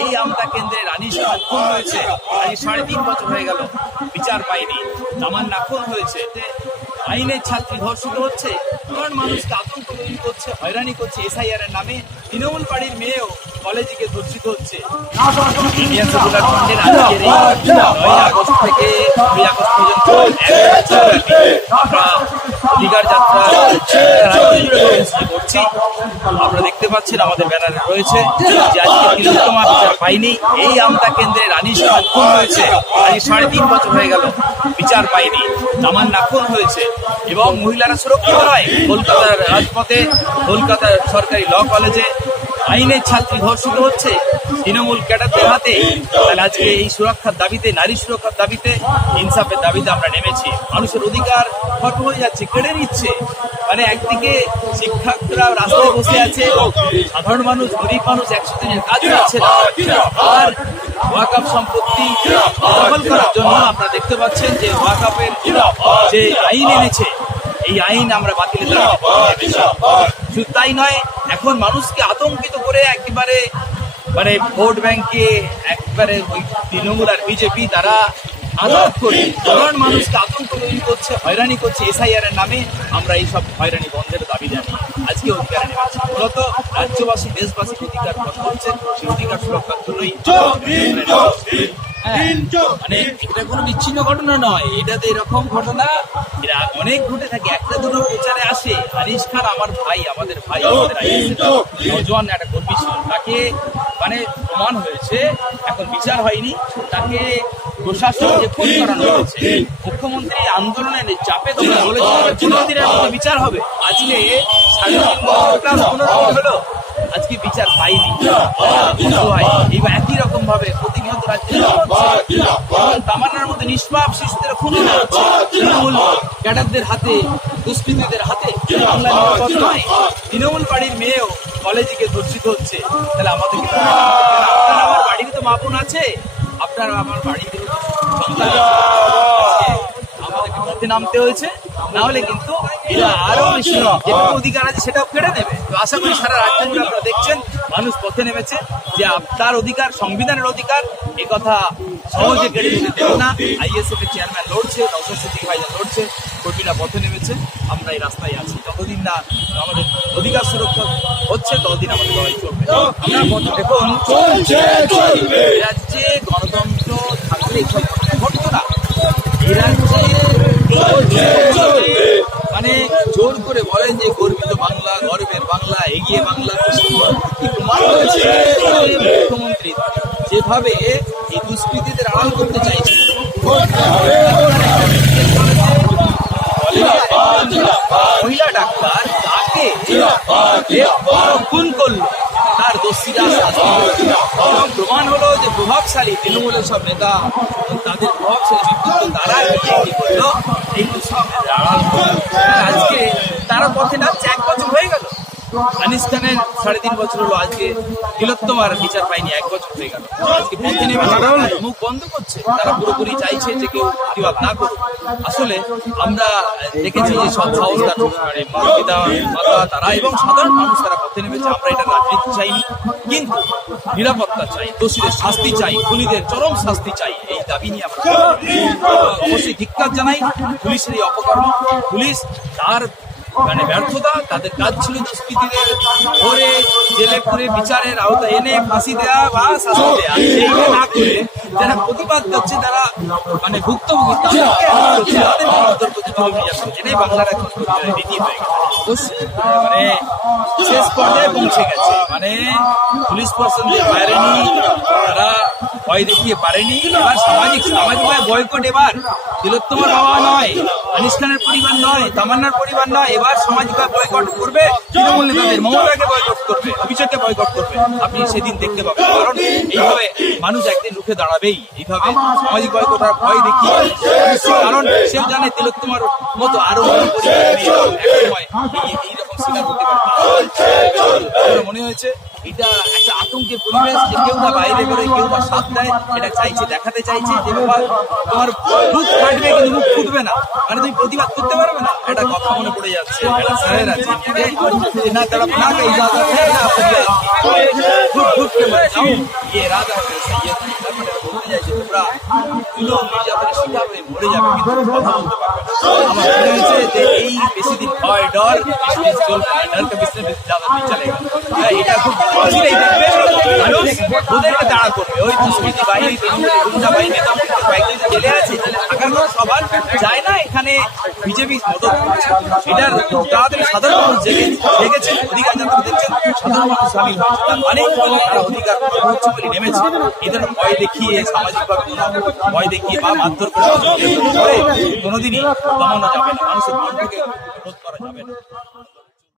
এই আমতা কেন্দ্রে রানীর খুন হয়েছে, আজ 3.5 বছর হয়ে গেল, বিচার পায়নি। তামান্না খুন হয়েছে, আইনের ছাত্রী ধর্ষিত হচ্ছে, সাধারণ মানুষকে আতঙ্ক তৈরি করছে, হয়রানি করছে এসআইআর এর নামে। তৃণমূল বাড়ির মেয়েও কলেজে গিয়ে ধর্ষিত হচ্ছে। ইন্ডিয়ান সেকুলার ফ্রন্টের আজকের এই 9 আগস্ট থেকে 2 আগস্ট পর্যন্ত আমরা অধিকার যাত্রা করছি। আপনারা দেখতে পাচ্ছেন আমাদের ব্যানারে রয়েছে যে আজকে তিলোত্তমা বিচার পায়নি। এই আমতা কেন্দ্রে রানীর খুন হয়েছে, আজ 3.5 বছর হয়ে গেল, বিচার পায়নি। তামান্না খুন হয়েছে এবং মহিলারা সুরক্ষিত নয়। কলকাতার রাজপথে, কলকাতার সরকারি ল কলেজে আইনের ছাত্রী ধর্ষিত হচ্ছে তৃণমূল ক্যাডারদের হাতে। তাহলে আজকে এই সুরক্ষার দাবিতে, নারী সুরক্ষার দাবিতে, ইনসাফের দাবিতে আমরা নেমেছি। মানুষের অধিকার খর্ব হয়ে যাচ্ছে, কেড়ে নিচ্ছে। মানে একদিকে শিক্ষকরা রাস্তায় বসে আছে, সাধারণ মানুষ, গরিব মানুষ 100 দিনের কাজ পাচ্ছে না। আর ওয়াকফ সম্পত্তি দখল করার জন্য আপনারা দেখতে পাচ্ছেন যে ওয়াকফের যে আইন এনেছে, এই আইন আমরা বাতিলের দাবিতে শুধু তাই নয়, এখন মানুষকে আতঙ্কিত করে একেবারে মানে ভোট ব্যাংকে একবারে ওই তৃণমূল আর বিজেপি তারা আঘাত করে সাধারণ মানুষকে আতঙ্ক তৈরি করছে, হয়রানি করছে এসআইআর এর নামে। আমরা এই সব হয়রানি বন্ধের দাবি জানি, আজকে অধিকার নেমেছি। মূলত রাজ্যবাসী, দেশবাসী অধিকার কথা হচ্ছেন, সেই অধিকার সুরক্ষার জন্যই। মানে এটা কোনো বিচ্ছিন্ন ঘটনা নয়, এটাতে এরকম ঘটনা এরা অনেক ঘটে থাকে, একটা দুটো প্রচারে আসে। আনিস খান আমার ভাই, আমাদের ভাই, আমাদের নজওয়ান একটা কর্মী ছিল, তাকে মানে প্রমাণ হয়েছে, এখন বিচার হয়নি, তাকে প্রশাসনকে ফোন করানো হয়েছে। মুখ্যমন্ত্রী আন্দোলনের চাপে তিনি বলেছিলেন 15 দিনের মধ্যে বিচার হবে। আজকে 3.5 বছর হলো, আজকে বিচার পাইনি। এইবার একই রকম ভাবে প্রতিনিয়ত রাজ্যে তামান্নার মধ্যে নিষ্পাপ শিশুদের খুন হচ্ছে তৃণমূল ক্যাডারদের হাতে, দুষ্কৃতীদের হাতে। বাংলা নিরাপদ নয়, তৃণমূল বাড়ির মেয়েও কলেজে গিয়ে ধর্ষিত হচ্ছে। তাহলে আমাদেরকে আপনার আমার বাড়ির তো মা বোন আছে, আপনার আমার বাড়িতে আমাদেরকে পথে নামতে হয়েছে, না হলে কিন্তু এরা আরো বেশি যেটুকু অধিকার আছে সেটাও কেড়ে নেবে। তো আশা করি সারা রাজ্য জুড়ে আপনারা দেখছেন মানুষ পথে নেমেছে, যে তার অধিকার সংবিধানের অধিকার, এ কথা সহজে কেড়ে নিতে দেবে না। আইএসএফ এর চেয়ারম্যান লড়ছে, নওশাদ সিদ্দিকী ভাইজান লড়ছে, কর্মীরা পথে নেমেছে, আমরা এই রাস্তায় আছি। যতদিন না আমাদের অধিকার সুরক্ষা হচ্ছে ততদিন আমাদের লড়াই চলবে। দেখুন রাজ্যে গণতন্ত্র থাকলে এইসব ঘটতো না। এই রাজ্যে মানে জোর করে বলে যে গর্বিত বাংলা, গর্বের বাংলা, এগিয়ে বাংলা, মুখ্যমন্ত্রী যেভাবে এই দুষ্কৃতীদের আড়াল করতে চাইছে, মহিলা ডাক্তার তাকে খুন করলো, তার দোষীরা প্রমাণ হলো যে প্রভাবশালী তৃণমূলের সব নেতা, তাদের প্রভাবশালী ব্যক্তিত্ব তারা কি করলো, এইগুলো সব আজকে তারা পথে নামছে। 1 বছর হয়ে গেল, আনিস খানের 3.5 বছর হলো, আজকে তিলোত্তমার বিচার পায়নি, 1 বছর হয়ে গেল। আজকে পথে নেমে মুখ বন্ধ করছে, তারা পুরোপুরি চাইছে যে কেউ প্রতিবাদ না করুক। আসলে আমরা দেখেছি যে সব সংস্থা, পিতা মাতা তারা এবং সাধারণ মানুষ তারা পথে নেমেছে। আমরা এটা রাজনীতি চাইনি, কিন্তু নিরাপত্তা চাই, দোষীদের শাস্তি চাই, খুনিদের চরম শাস্তি চাই, এই দাবি নিয়ে আমরা অবশ্যই ধিক্কার জানাই পুলিশের এই অপকর্ম। পুলিশ তার মানে ব্যর্থতা, তাদের কাজ ছিল দুষ্কৃতীদের ধরে জেলে করে বিচারের আওতায় এনে ফাঁসি দেওয়া বা শাস্তি দেওয়া, সেইটা না করে যারা প্রতিবাদ করছে তারা মানে ভুক্তভোগী, এটাই বাংলার এখন রীতি হয়ে গেছে, মানে শেষ পর্যায়ে পৌঁছে গেছে। মানে পুলিশ প্রশাসনদের পারেনি, তারা ভয় দেখিয়ে পারেনি। এবার সামাজিকভাবে বয়কট, এবার তিলোত্তমার বাবা নয়, আনিস খানের পরিবার নয়, তামান্নার পরিবার নয়, এবার সামাজিকভাবে বয়কট করবে তৃণমূল নেতাদের, মমতাকে বয়কট করবে, অভিষেককে বয়কট করবে। আপনি সেদিন দেখতে পাবেন, কারণ এইভাবে মানুষ একদিন রুখে দাঁড়াবেই, এইভাবে সামাজিক বয়কট আর ভয় দেখিয়ে। কারণ সেও জানে তিলোত্তমার মতো আরো এইরকম শিকার হতে পারে। মনে হয়েছে এটা একটা আতঙ্কের পরিবেশ, যে কেউ বা বাইরে বেরোয়, কেউ বা সাপ দেয়, এটা চাইছে, দেখাতে চাইছে যে বাবা তোমার বুক ফাটবে কিন্তু মুখ ফুটবে না, মানে তুমি প্রতিবাদ করতে পারবে না। একটা কথা মনে পড়ে যাচ্ছে, একটা স্যারের আছে যে না তারা না ইজাজত है ना খুব খুব কে মরে যাও ये राजा है सैयद, তারপরে বলতে চাইছে তোমরা তুলো মির্জাপুরের শিকার হয়ে মরে যাবে কিন্তু কথা বলতে পারবে না। আমার মনে হয়েছে যে এই বেশি দিন ভয় ডর চলবে না, ডর কে বিস্তার ज़्यादा नहीं चलेगा। এটা খুব অচিরেই দেখবে মানুষ ওদেরকে তাড়া করবে। ওই দুষ্কৃতী বাহিনী, গুন্ডা বাহিনী কয়েকদিন জেলে আছে, জেলে থাকার কথা সবার যায় না, এখানে বিজেপি মদত করছে। এটার তাড়াতাড়ি সাধারণ মানুষ জেগেছে, অধিকার যারা দেখছেন সাধারণ মানুষ সামিল হচ্ছে, তার মানে তারা অধিকার হচ্ছে বলে নেমেছে। এদের ভয় দেখিয়ে, সামাজিকভাবে ভয় দেখিয়ে বা মারধর করে কোনোদিনই দমানো যাবে না, মানুষের কণ্ঠকে রোধ করা যাবে না।